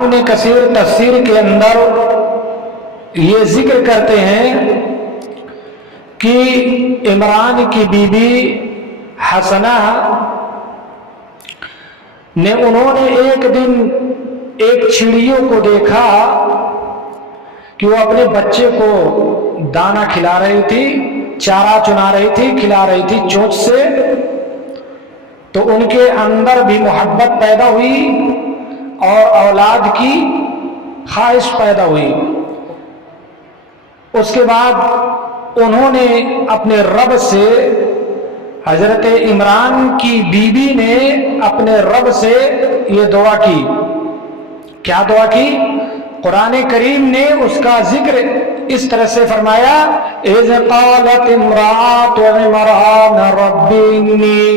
ابن کثیر تفسیر کے اندر یہ ذکر کرتے ہیں کہ عمران کی بیوی حسنہ نے انہوں نے ایک دن ایک چڑیوں کو دیکھا کہ وہ اپنے بچے کو دانا کھلا رہی تھی، چارہ چنا رہی تھی، کھلا رہی تھی چونچ سے، تو ان کے اندر بھی محبت پیدا ہوئی اور اولاد کی خواہش پیدا ہوئی۔ اس کے بعد انہوں نے اپنے رب سے، حضرت عمران کی بیوی نے اپنے رب سے یہ دعا کی۔ کیا دعا کی؟ قرآن کریم نے اس کا ذکر اس طرح سے فرمایا، اذ قالت امرأۃ عمران رب انی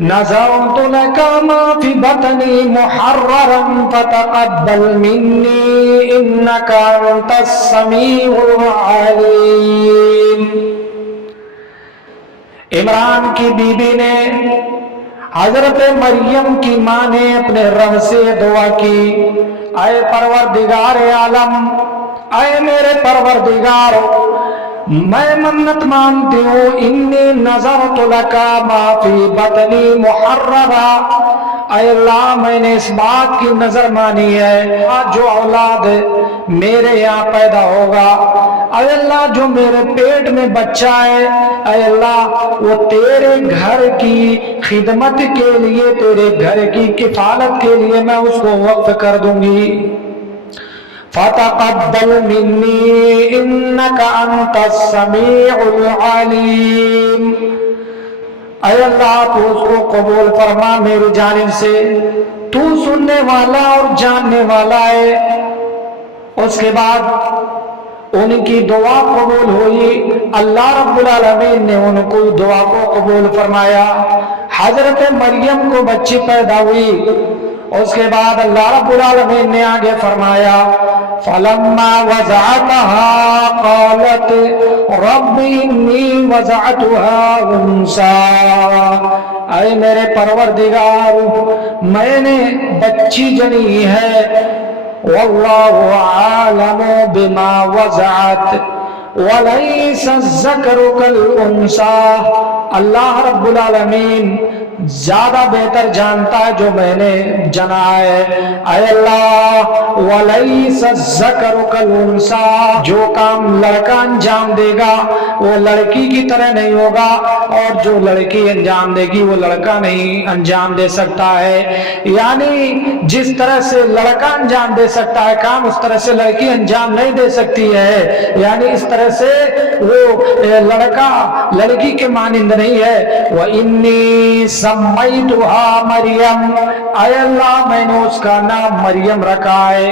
نذرت لك ما في بطني محررا فتقبل مني انك انت السميع العليم۔ عمران کی بیوی نے، حضرت مریم کی ماں نے اپنے رب سے دعا کی، اے پروردگار عالم، اے میرے پروردگار، میں منت مانتی ہوں، انی نذرت لک ما فی بطنی محررا، اے اللہ میں نے اس بات کی نظر مانی ہے جو اولاد میرے یہاں پیدا ہوگا، اے اللہ جو میرے پیٹ میں بچہ ہے، اے اللہ وہ تیرے گھر کی خدمت کے لیے، تیرے گھر کی کفالت کے لیے میں اس کو وقف کر دوں گی۔ فَتَقَبَّلْ مِنِّي إِنَّكَ أَنْتَ السَّمِيعُ الْعَلِيمُ، اے اللہ تو اس کو قبول فرما میری جانب سے، تو سننے والا اور جاننے والا ہے۔ اس کے بعد ان کی دعا قبول ہوئی، اللہ رب العالمین نے ان کو دعا کو قبول فرمایا، حضرت مریم کو بچی پیدا ہوئی۔ اس کے بعد اللہ رب العالمین نے آگے فرمایا، فَلَمَّا وَضَعَتْهَا قَالَتْ رَبِّ إِنِّي وَضَعْتُهَا أُنثَىٰ، اے میرے پروردگار میں نے بچی جنی ہے، وَاللَّهُ عَالَمُ بِمَا وَضَعَتْ وَلَيْسَ الذَّكَرُ كَالْأُنثَىٰ، اللہ رب العالمین زیادہ بہتر جانتا ہے جو میں نے جنا ہے۔ اے اللہ وَلَيْسَ الذَّكَرُ كَالْأُنثَىٰ، جو کام لڑکا انجام دے گا وہ لڑکی کی طرح نہیں ہوگا، اور جو لڑکی انجام دے گی وہ لڑکا نہیں انجام دے سکتا ہے۔ یعنی جس طرح سے لڑکا انجام دے سکتا ہے کام، اس طرح سے لڑکی انجام نہیں دے سکتی ہے، یعنی اس طرح سے وہ لڑکا لڑکی کے مانند نہیں ہے۔ وَإِنِّي سَمَّيْتُهَا مَرْيَمَ، اے اللہ میں نے اس کا نام مریم رکھا ہے،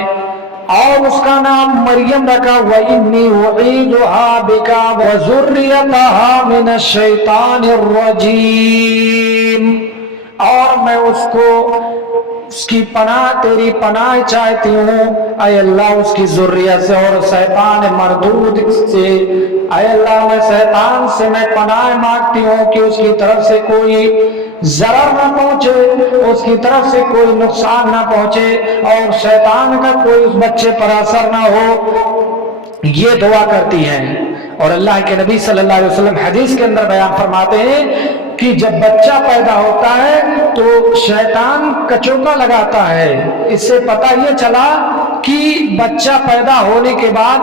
اور اس کا نام مریم رکھا، وَإِنِّي أُعِيذُهَا بِكَ وَذُرِّيَّتَهَا مِنَ الشَّيْطَانِ الرَّجِيمِ، اور میں اس کو اس کی پناہ، تیری پناہ چاہتی ہوں، اے اللہ اس کی ذریت سے اور شیطان مردود سے، اے اللہ میں شیطان سے میں پناہ مانگتی ہوں کہ اس کی طرف سے کوئی ضرر نہ پہنچے، اس کی طرف سے کوئی نقصان نہ پہنچے، اور شیطان کا کوئی اس بچے پر اثر نہ ہو، یہ دعا کرتی ہیں۔ اور اللہ کے نبی صلی اللہ علیہ وسلم حدیث کے اندر بیان فرماتے ہیں کہ جب بچہ پیدا ہوتا ہے تو شیطان کچوکا لگاتا ہے، اس سے پتہ یہ چلا کہ بچہ پیدا ہونے کے بعد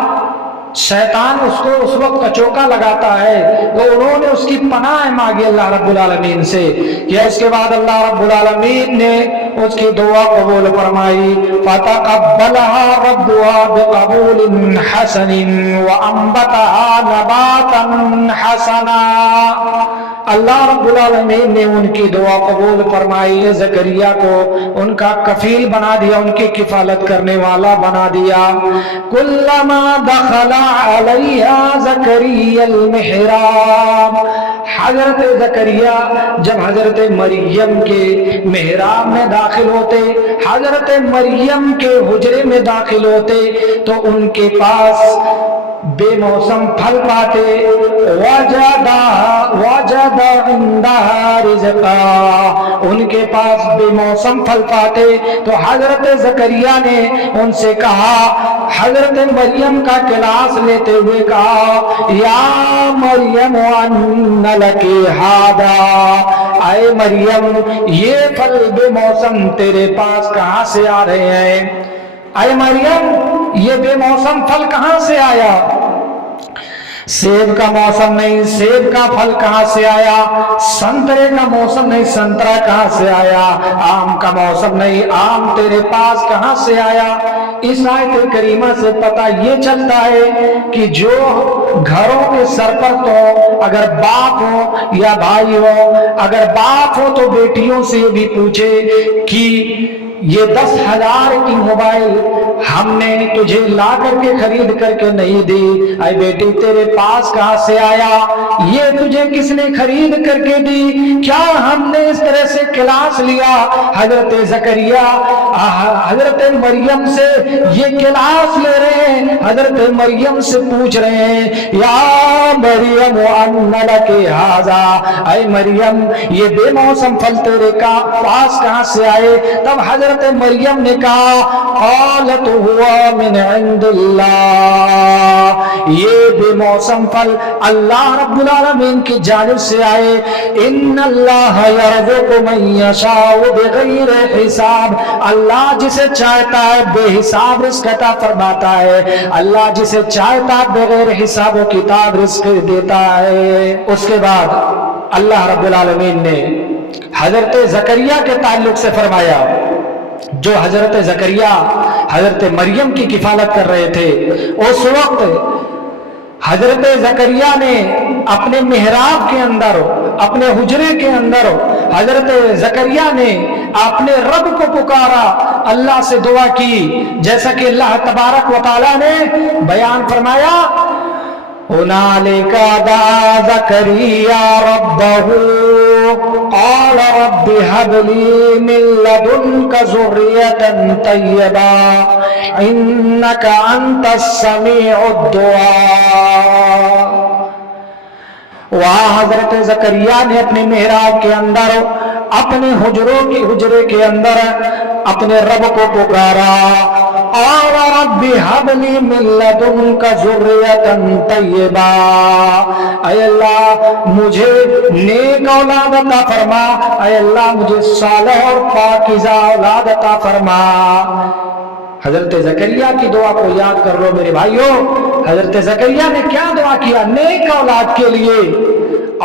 شیطان اس کو اس وقت کچوکا لگاتا ہے، تو انہوں نے اس کی پناہ مانگی اللہ رب العالمین سے، کہ اس کے بعد اللہ رب العالمین نے اس کی دعا قبول فرمائی، فَتَقَبَّلَهَا رَبُّهَا بِقَبُولٍ حَسَنٍ وَأَنبَتَهَا نَبَاتًا حَسَنًا، اللہ رب العالمین نے ان کی دعا قبول فرمائی، زکریا کو ان کا کفیل بنا دیا، ان کی کفالت کرنے والا بنا دیا۔ کلما دخل علیہا زکریا المحراب، حضرت زکریا جب حضرت مریم کے محراب میں داخل ہوتے، حضرت مریم کے حجرے میں داخل ہوتے، تو ان کے پاس بے موسم پھل پاتے، وجد عندها رزقا، ان کے پاس بے موسم پھل پاتے تو حضرت زکریا نے ان سے کہا، حضرت مریم کا کلاس لیتے ہوئے کہا، یا مریم ان لکی ھذا، اے مریم یہ پھل بے موسم تیرے پاس کہاں سے آ رہے ہیں؟ اے مریم یہ بے موسم پھل کہاں سے آیا؟ سیب کا موسم نہیں، سیب کا پھل کہاں سے آیا؟ سنترے کا موسم نہیں، سنترا کہاں سے آیا؟ آم کا موسم نہیں، آم تیرے پاس کہاں سے آیا؟ اس آیت کریمہ سے پتہ یہ چلتا ہے کہ جو گھروں کے سرپرست ہو، اگر باپ ہو یا بھائی ہو، اگر باپ ہو تو بیٹیوں سے بھی پوچھے کہ یہ 10,000 کی موبائل ہم نے تجھے لا کر کے خرید کر کے نہیں دی، اے بیٹی تیرے پاس کہاں سے آیا؟ یہ تجھے کس نے خرید کر کے دی؟ کیا ہم نے اس طرح سے کلاس لیا؟ حضرت زکریا حضرت مریم سے یہ کلاس لے رہے ہیں، حضرت مریم سے پوچھ رہے ہیں، یا مریم ان لکی ھذا، اے مریم یہ بے موسم پھل تیرے پاس کہاں سے آئے؟ تب حضرت مریم نے کہا، قالت ہوا من عند اللہ، یہ بے موسم پھل اللہ رب العالمین کی جانب سے آئے، ان اللہ یرزق من یشاء بغیر حساب، اللہ جسے چاہتا ہے بے حساب رزق عطا فرماتا ہے، اللہ جسے چاہتا ہے بغیر حساب و کتاب رزق دیتا ہے۔ اس کے بعد اللہ رب العالمین نے حضرت زکریا کے تعلق سے فرمایا، جو حضرت زکریا حضرت مریم کی کفالت کر رہے تھے، اس وقت حضرت زکریا نے اپنے محراب کے اندر، اپنے حجرے کے اندر، حضرت زکریا نے اپنے رب کو پکارا، اللہ سے دعا کی، جیسا کہ اللہ تبارک و تعالی نے بیان فرمایا، هنالك دعا زكريا ربه قال رب هب لي من لدنك ذرية طيبة إنك أنت السميع الدعاء۔ وہاں حضرت زکریا نے اپنے محراب کے اندر، اپنے حجرے کے اندر اپنے رب کو پکارا، اور رب هب لي من لدنك ذرية طيبة، اے اللہ مجھے نیک اولاد عطا فرما، اے اللہ مجھے صالح اور پاکیزہ اولاد عطا فرما۔ حضرت زکریا کی دعا کو یاد کر لو میرے بھائیوں، حضرت زکریا نے کیا دعا کیا؟ نیک اولاد کے لیے۔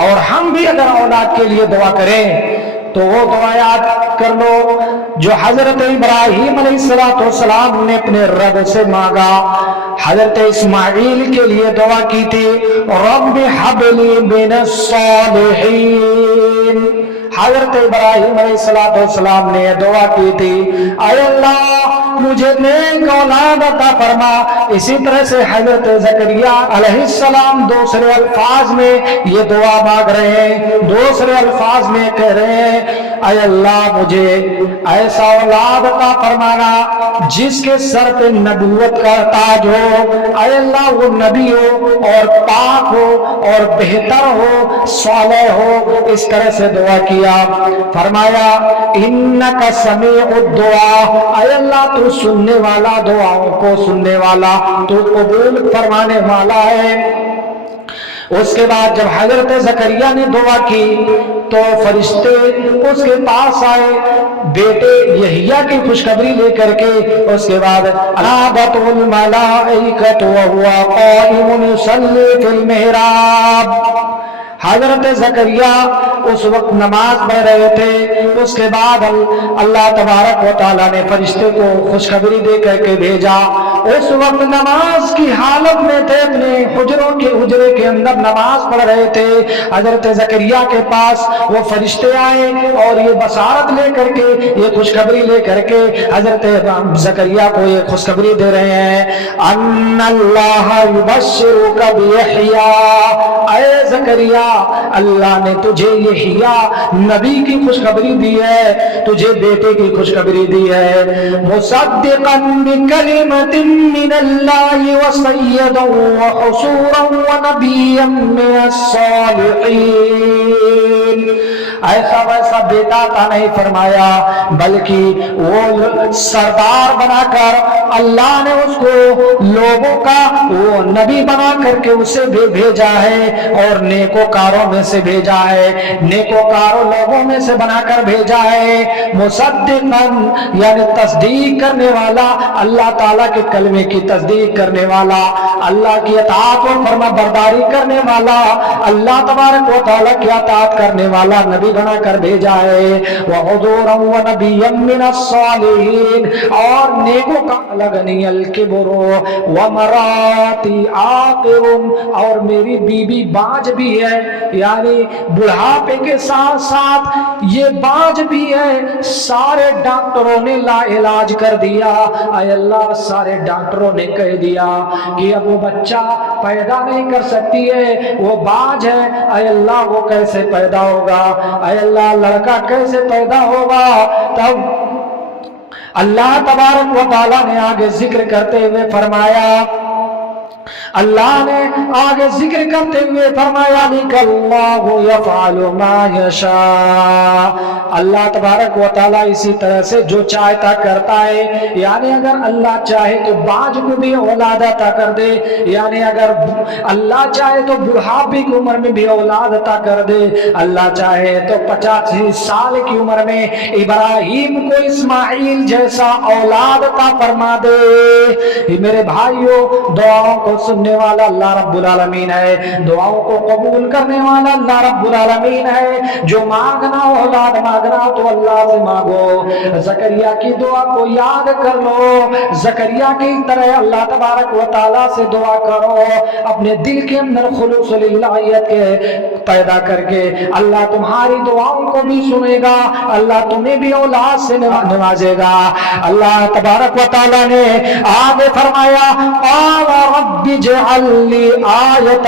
اور ہم بھی اگر اولاد کے لیے دعا کریں تو وہ دعا یاد کر لو جو حضرت ابراہیم علیہ السلام نے اپنے رب سے مانگا۔ حضرت اسماعیل کے لیے دعا کی تھی، رب حب لی من الصالحین۔ حضرت ابراہیم علیہ السلام نے دعا کی تھی، اے اللہ مجھے نیک اولاد عطا فرما۔ اسی طرح سے حضرت زکریا علیہ السلام دوسرے الفاظ میں یہ دعا مانگ رہے ہیں، دوسرے الفاظ میں کہہ رہے ہیں، اے اللہ مجھے ایسا اولاد عطا فرمانا جس کے سر پہ نبوت کا تاج ہو، اے اللہ وہ نبی ہو اور پاک ہو اور بہتر ہو، صالح ہو۔ اس طرح سے دعا کیا، فرمایا انک سمیع الدعاء، اے اللہ تو سننے والا، دعاؤں کو سننے والا، تو قبول فرمانے والا ہے۔ اس کے بعد جب حضرت زکریا نے دعا کی تو فرشتے اس کے پاس آئے بیٹے یحییٰ کی خوشخبری لے کر کے۔ اس کے بعد نادت الملائکۃ وهو قائم یصلی فی المحراب، حضرت زکریا اس وقت نماز پڑھ رہے تھے۔ اس کے بعد اللہ تبارک و تعالیٰ نے فرشتے کو خوشخبری دے کر کے بھیجا، اس وقت نماز کی حالت میں تھے، اپنے حجرے کے اندر نماز پڑھ رہے تھے۔ حضرت زکریا کے پاس وہ فرشتے آئے اور یہ بشارت لے کر کے، یہ خوشخبری لے کر کے حضرت زکریا کو یہ خوشخبری دے رہے ہیں، ان اللہ یبشرک بیحییٰ، اے زکریا اللہ نے تجھے یحییٰ نبی کی خوشخبری دی ہے، تجھے بیٹے کی خوشخبری دی ہے، مصدقا بکلمۃ من اللہ وسیدا وحصورا ونبیا من الصالحین. ایسا ویسا بیٹا عطا نہیں فرمایا، بلکہ وہ سردار بنا کر اللہ نے اس کو لوگوں کا وہ نبی بنا کر کے اسے بھیجا ہے، اور نیکوکاروں میں سے بھیجا ہے، نیکوکاروں لوگوں میں سے بنا کر بھیجا ہے. مصدقاً یعنی تصدیق کرنے والا، اللہ تعالیٰ کے کلمے کی تصدیق کرنے والا، اللہ کی اطاعت و فرما برداری کرنے والا، اللہ تبارک و تعالیٰ کی اطاعت کرنے والا نبی بنا کر بھیجا ہے. وحضورا ونبیا من الصالحین، اور نیکوں کا لگنی الکبر ومراتی عاقر، اور میری بیوی باج بھی ہے، یعنی بڑھاپے کے ساتھ ساتھ یہ باج بھی ہے. سارے ڈاکٹروں نے لا علاج کر دیا، اے اللہ سارے ڈاکٹروں نے کہہ دیا کہ اب وہ بچہ پیدا نہیں کر سکتی ہے، وہ باج ہے. اے اللہ وہ کیسے پیدا ہوگا؟ اے اللہ لڑکا کیسے پیدا ہوگا؟ تب اللہ تبارک و تعالیٰ نے آگے ذکر کرتے ہوئے فرمایا، اللہ نے آگے ذکر کرتے ہوئے فرمایا اللہ یفعل ما یشاء. اللہ تبارک و تعالیٰ اسی طرح سے جو چاہتا کرتا ہے، یعنی اگر اللہ چاہے تو باج کو بھی اولاد عطا کر دے، یعنی اگر اللہ چاہے تو بڑھاپے کی عمر میں بھی اولاد عطا کر دے، اللہ چاہے تو 85 سال کی عمر میں ابراہیم کو اسماعیل جیسا اولاد عطا فرما دے. میرے بھائیوں، دعاؤں کو سننے والا اللہ رب العالمین ہے، دعاؤں کو قبول کرنے والا اللہ رب العالمین ہے. جو مانگنا اولاد مانگنا تو اللہ سے مانگو. زکریا کی دعا کو یاد کر لو، زکریا کی طرح اللہ تبارک و تعالیٰ سے دعا کرو، اپنے دل کے اندر خلوص للہیت کے پیدا کر کے اللہ تمہاری دعاؤں کو بھی سنے گا، اللہ تمہیں بھی اولاد سے نوازے گا. اللہ تبارک و تعالیٰ نے آگے فرمایا قال رب اجعل لی آیۃ.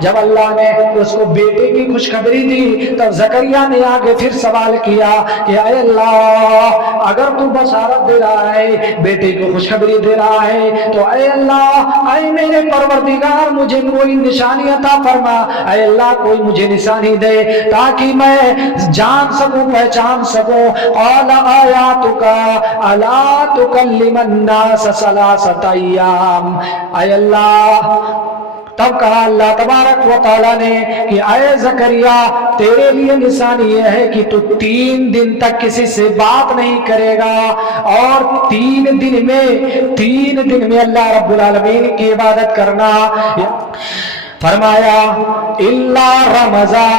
جب اللہ نے اس کو بیٹے کی خوشخبری دی تو زکریا نے آگے پھر سوال کیا کہ اے اللہ اگر تو بشارت دے رہا ہے، بیٹے کو خوشخبری دے رہا ہے، تو اے اللہ اے میرے پروردگار مجھے کوئی نشانی عطا فرما. اے اللہ کوئی مجھے نشانی دے تاکہ میں جان سکوں، پہچان سکوں. قال آیاتک الا تکلم الناس ثلاثۃ ایام. اے اللہ تب کہا اللہ تبارک و تعالیٰ نے کہ اے زکریا تیرے لیے نشانی یہ ہے کہ تو 3 دن تک کسی سے بات نہیں کرے گا، اور 3 دن میں اللہ رب العالمین کی عبادت کرنا. فرمایا الا رمضا،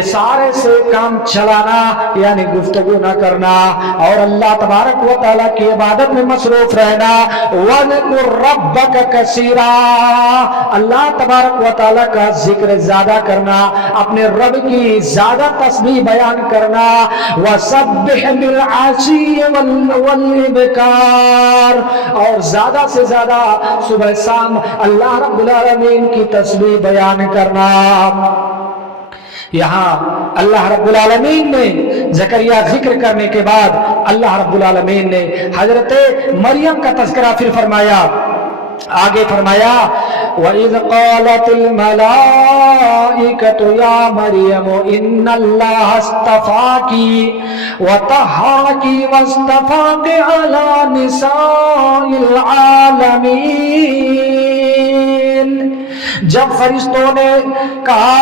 اشارے سے کام چلانا یعنی گفتگو نہ کرنا، اور اللہ تبارک و تعالیٰ کی عبادت میں مصروف رہنا. وَاذْكُرْ رَبَّكَ كَثِيرًا، اللہ تبارک و تعالیٰ کا ذکر زیادہ کرنا، اپنے رب کی زیادہ تسبیح بیان کرنا. وَسَبِّحْ بِالْعَشِيِّ وَالْإِبْكَارِ، اور زیادہ سے زیادہ صبح شام اللہ رب العالمین کی تسبیح بیان کرنا. یہاں اللہ رب العالمین نے زکریا ذکر کرنے کے بعد اللہ رب العالمین نے حضرت مریم کا تذکرہ پھر فرمایا. آگے فرمایا وَإِذْ قَالَتِ الْمَلَائِكَةُ يَا مَرْيَمُ إِنَّ اللَّهَ اصْطَفَاكِ وَطَهَّرَكِ وَاصْطَفَاكِ عَلَى نِسَاءِ الْعَالَمِينَ. جب فرشتوں نے کہا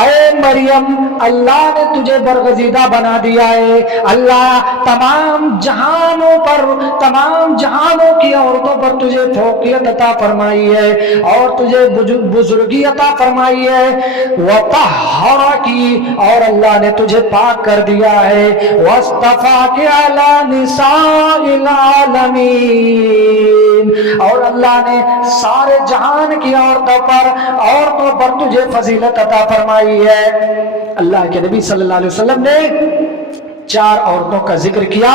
اے مریم اللہ نے تجھے برگزیدہ بنا دیا ہے، اللہ تمام جہانوں کی عورتوں پر تجھے فوقیت عطا فرمائی ہے اور تجھے بزرگی عطا فرمائی ہے. وطہرک، اور اللہ نے تجھے پاک کر دیا ہے. واصطفاک علی نساء العالمین، اور اللہ نے سارے جہان کی عورتوں پر تجھے فضیلت عطا فرمائی ہے. اللہ کے نبی صلی اللہ علیہ وسلم نے 4 عورتوں کا ذکر کیا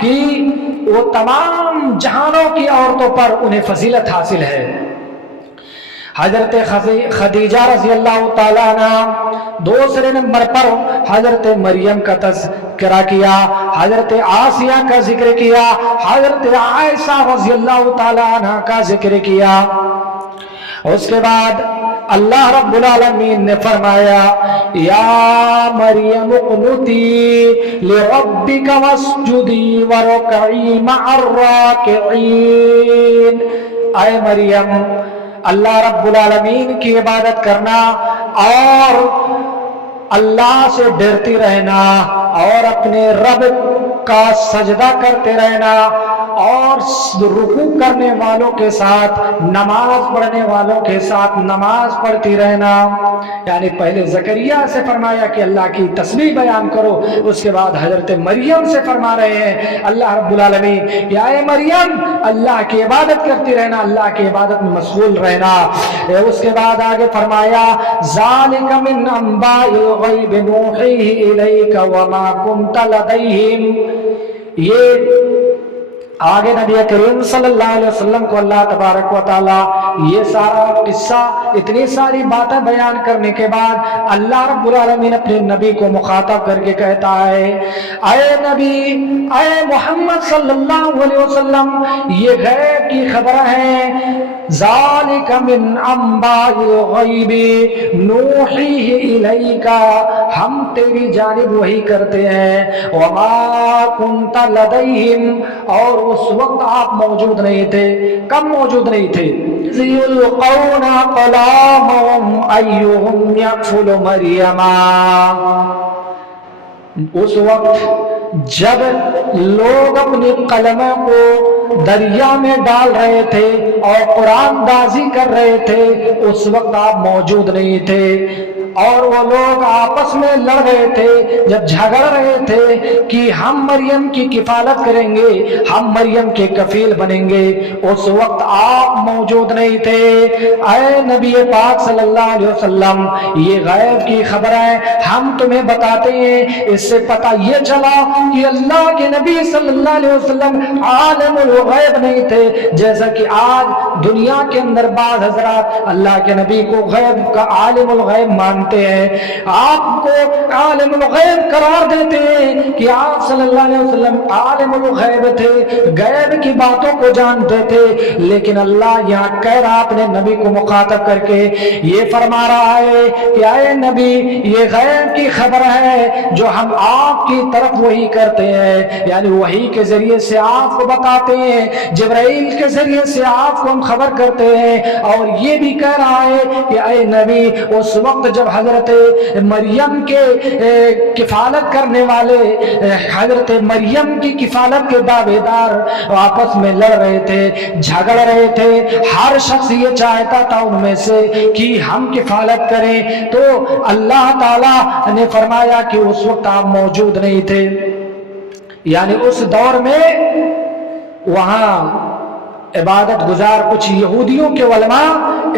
کہ وہ تمام جہانوں کی عورتوں پر انہیں فضیلت حاصل ہے. حضرت خدیجہ رضی اللہ تعالیٰ عنہ، دوسرے نمبر پر حضرت مریم کا تذکرہ کیا، حضرت آسیہ کا ذکر کیا، حضرت عائشہ رضی اللہ تعالیٰ عنہ کا ذکر کیا۔ اس کے بعد اللہ رب العالمین نے فرمایا یا مریم اقنتی لربک واسجدی ورکعی مع الراکعین، اے مریم اللہ رب العالمین کی عبادت کرنا اور اللہ سے ڈرتی رہنا اور اپنے رب کا سجدہ کرتے رہنا اور رکوع کرنے والوں کے ساتھ، نماز پڑھنے والوں کے ساتھ نماز پڑھتی رہنا۔ یعنی پہلے زکریا سے فرمایا کہ اللہ کی تسبیح بیان کرو، اس کے بعد حضرت مریم سے فرما رہے ہیں اللہ رب العالمین یا اے مریم اللہ کی عبادت کرتی رہنا، اللہ کی عبادت میں مشغول رہنا۔ اس کے بعد آگے فرمایا ذالک من انباء الغیب نوحیہ الیک وما کنت لدیہم، یہ آگے نبی کریم صلی اللہ علیہ وسلم کو اللہ تبارک و تعالی یہ سارا قصہ، اتنی ساری باتیں بیان کرنے کے بعد اللہ رب العالمین اپنے نبی کو مخاطب کر کے کہتا ہے اے نبی، اے محمد صلی اللہ علیہ وسلم، یہ غیب کی خبر ہے، ذالک من انباء الغیب نوحیہ الیک، ہم تیری جانب وحی کرتے ہیں، وما کنت لدیہم، اور اس وقت آپ موجود نہیں تھے۔ کب موجود نہیں تھے؟ یلقون اقلامہم ایہم یکفل مریم، اس وقت جب لوگ اپنی قلموں کو دریا میں ڈال رہے تھے اور قرآن دازی کر رہے تھے، اس وقت آپ موجود نہیں تھے، اور وہ لوگ آپس میں لڑ رہے تھے، جب جھگڑ رہے تھے کہ ہم مریم کی کفالت کریں گے، ہم مریم کے کفیل بنیں گے، اس وقت آپ موجود نہیں تھے۔ اے نبی پاک صلی اللہ علیہ وسلم، یہ غیب کی خبر ہے، ہم تمہیں بتاتے ہیں، اس سے پتہ یہ چلا کہ اللہ کے نبی صلی اللہ علیہ وسلم عالم الغیب نہیں تھے، جیسا کہ آج دنیا کے اندر بعض حضرات اللہ کے نبی کو غیب کا عالم الغیب مانتے ہیں، آپ کو عالم الغیب قرار دیتے ہیں کہ آپ صلی اللہ علیہ وسلم عالم الغیب تھے، غیب کی باتوں کو جانتے تھے، لیکن اللہ یہاں کہہ رہا اپنے نبی کو مخاطب کر کے یہ فرما رہا ہے کہ اے نبی یہ غیب کی خبر ہے جو ہم آپ کی طرف وحی کرتے ہیں، یعنی وحی کے ذریعے سے آپ کو بتاتے ہیں، جبرائیل کے ذریعے سے آپ کو ہم خبر کرتے ہیں، اور یہ بھی کہہ رہا ہے کہ اے نبی اس وقت جب حضرت مریم کے کفالت کرنے والے، حضرت مریم کی کفالت کے دعوے دار آپس میں لڑ رہے تھے، جھگڑ رہے تھے، ہر شخص یہ چاہتا تھا ان میں سے کہ ہم کفالت کریں، تو اللہ تعالی نے فرمایا کہ اس وقت آپ موجود نہیں تھے۔ یعنی اس دور میں وہاں عبادت گزار کچھ یہودیوں کے علماء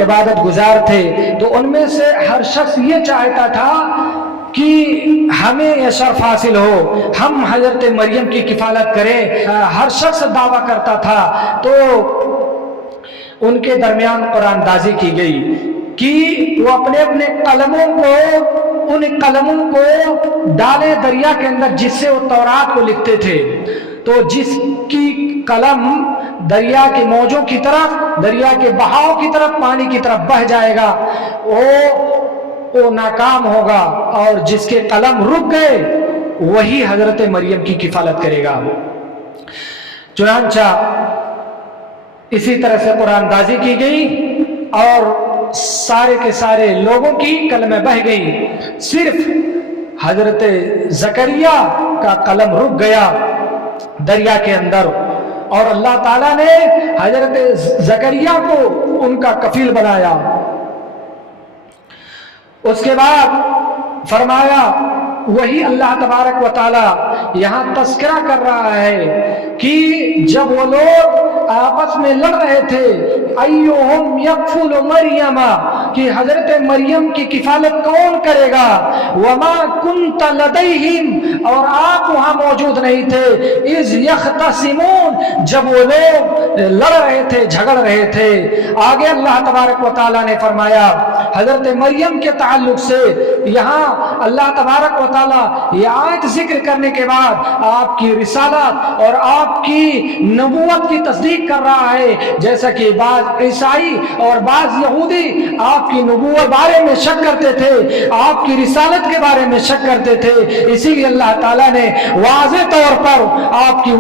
عبادت گزار تھے، تو ان میں سے ہر شخص یہ چاہتا تھا کہ ہمیں یہ شرف حاصل ہو، ہم حضرت مریم کی کفالت کریں، ہر شخص دعویٰ کرتا تھا۔ تو ان کے درمیان قرآن دازی کی گئی کہ وہ اپنے اپنے قلموں کو، ان قلموں کو ڈالے دریا کے اندر جس سے وہ تورات کو لکھتے تھے، تو جس کی قلم دریا کے موجوں کی طرف، دریا کے بہاؤ کی طرف، پانی کی طرف بہ جائے گا، وہ ناکام ہوگا، اور جس کے قلم رک گئے وہی حضرت مریم کی کفالت کرے گا۔ چنانچہ اسی طرح سے قرآن دازی کی گئی اور سارے کے سارے لوگوں کی قلمیں بہ گئی، صرف حضرت زکریا کا قلم رک گیا دریا کے اندر، اور اللہ تعالیٰ نے حضرت زکریا کو ان کا کفیل بنایا۔ اس کے بعد فرمایا، وہی اللہ تبارک و تعالی یہاں تذکرہ کر رہا ہے کہ جب وہ لوگ آپس میں لڑ رہے تھے ایہم یکفل مریم کہ حضرت مریم کی کفالت کون کرے گا، وما کنت لدیہم اور آپ وہاں موجود نہیں تھے، اذ یختصمون جب وہ لوگ لڑ رہے تھے، جھگڑ رہے تھے۔ آگے اللہ تبارک و تعالیٰ نے فرمایا حضرت مریم کے تعلق سے، یہاں اللہ تبارک و تعالیٰ یہ آیت ذکر کرنے کے بعد آپ کی رسالت اور آپ کی نبوت کی تصدیق کر رہا ہے، جیسا کہ بعض عیسائی اور بعض یہودی آپ کی نبوت بارے میں شک کرتے تھے، آپ کی رسالت کے بارے میں شک کرتے تھے، اسی لیے اللہ تعالیٰ نے واضح طور پر آپ کی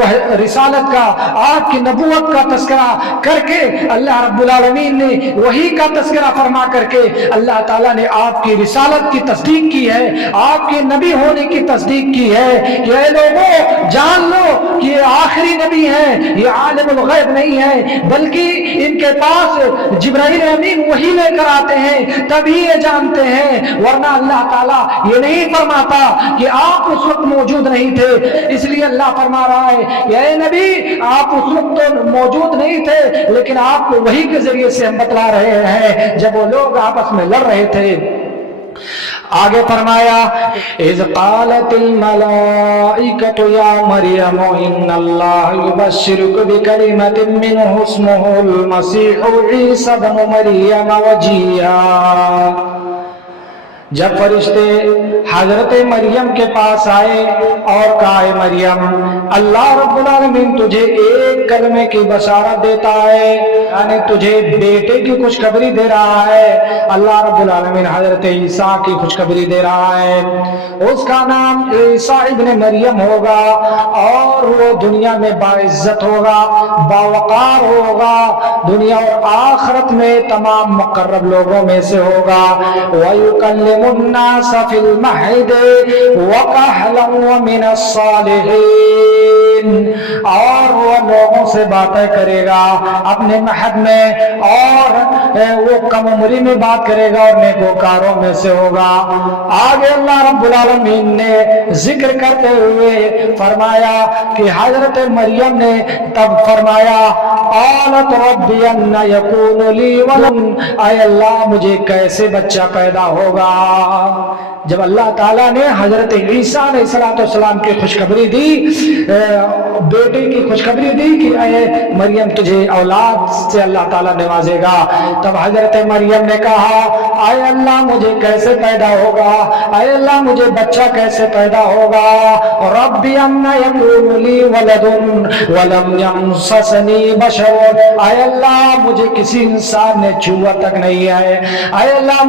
رسالت کا، آپ کی نبوت کا تذکرہ کر کے، اللہ رب العالمین نے وحی کا تذکرہ فرما کر کے اللہ تعالیٰ نے آپ کی رسالت کی تصدیق کی ہے، آپ کے نبی ہونے کی تصدیق کی ہے کہ اے لوگوں جان لو کہ یہ آخری نبی ہیں، یہ عالم الغیب نہیں ہے، بلکہ ان کے پاس جبرائیل امین وحی لے کر آتے ہیں تبھی یہ جانتے ہیں، ورنہ اللہ تعالیٰ یہ نہیں فرماتا کہ آپ اس وقت موجود نہیں تھے۔ اس لیے اللہ فرما رہا ہے کہ اے نبی آپ اس وقت تو موجود نہیں تھے، لیکن آپ کو وحی کے ذریعے سے ہم بتلا رہے ہیں جب وہ لوگ آپس میں لڑ رہے تھے۔ آگے فرمایا اذ قالت الملائکۃ یا مریم ان اللہ یبشرک بکلمۃ منہ اسمہ المسیح عیسی ابن مریم وجیہا، جب فرشتے حضرت مریم کے پاس آئے اور کہا اے مریم اللہ رب العالمین تجھے ایک کلمے کی بشارت دیتا ہے، یعنی تجھے بیٹے کی خوشخبری دے رہا ہے۔ اللہ رب العالمین حضرت عیسیٰ کی خوشخبری دے رہا ہے، اس کا نام عیسیٰ ابن مریم ہوگا اور وہ دنیا میں باعزت ہوگا، باوقار ہوگا، دنیا اور آخرت میں تمام مقرب لوگوں میں سے ہوگا۔ وَيُكَلِّمُ الناس فی المہد وکہلا ومن الصالحین، اور وہ لوگوں سے باتیں کرے گا اپنے مہد میں، اور وہ کم عمری میں بات کرے گا اور نیکوکاروں میں سے ہوگا۔ آگے اللہ رب العالمین نے ذکر کرتے ہوئے فرمایا کہ حضرت مریم نے تب فرمایا قالت رب ان یکون لی ولد، اے اللہ مجھے کیسے بچہ پیدا ہوگا۔ جب اللہ تعالیٰ نے حضرت عیسیٰ علیہ السلام کی خوشخبری دی، بیٹے کی خوشخبری دی کہ اے مریم تجھے اولاد سے اللہ تعالیٰ نوازے گا، تب حضرت مریم نے کہا اے اللہ مجھے کیسے پیدا ہوگا، اے اللہ مجھے بچہ کیسے پیدا ہوگا۔ رب ان یکون لی ولد ولم یمسسنی بشر، اے اللہ مجھے کسی انسان نے چھوا تک نہیں ہے، اے اللہ